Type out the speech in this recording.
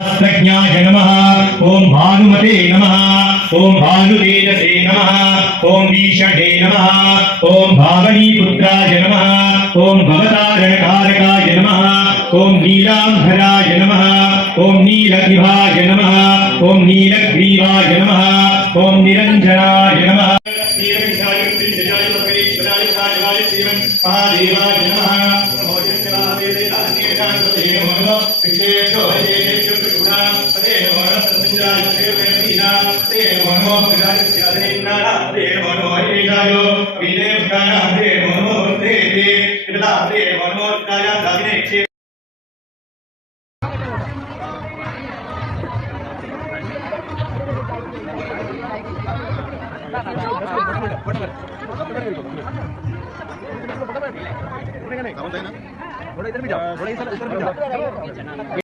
प्रज्ञाय नमः। ओम भानुमते नमः। ओम भानुतेजसे नमः। ओम भीषणे नमः। ओम भावनीपुत्राय नमः। ओम भवतारणकारकाय नमः। ओम नीलांबराय नमः। ओम नीलग्रीवाय नमः। ओम नीलग्रीवाय नमः। ओम निरंजनाय नमः। नीलकंठाय त्रिजटाय परेश्वराय काजवाय श्रीमन् महादेवाय नमः। थोड़ा इधर भी जाओ, थोड़ा इधर भी जाओ।